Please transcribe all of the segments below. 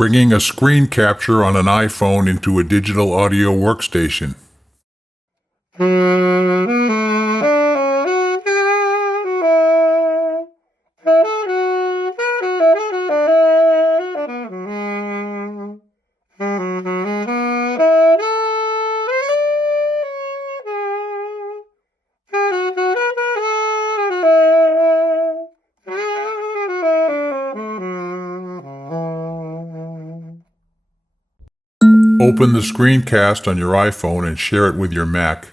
Bringing a screen capture on an iPhone into a digital audio workstation. Open the Screencast on your iPhone and share it with your Mac.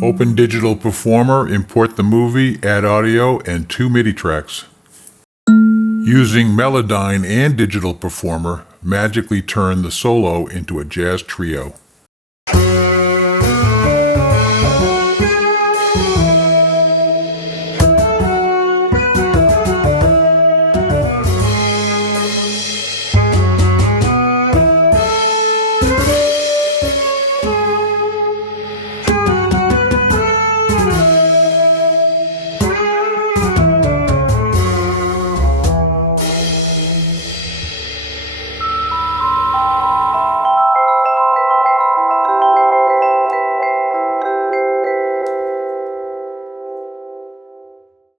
Open Digital Performer, import the movie, add audio, and 2 MIDI tracks. Using Melodyne and Digital Performer, magically turn the solo into a jazz trio.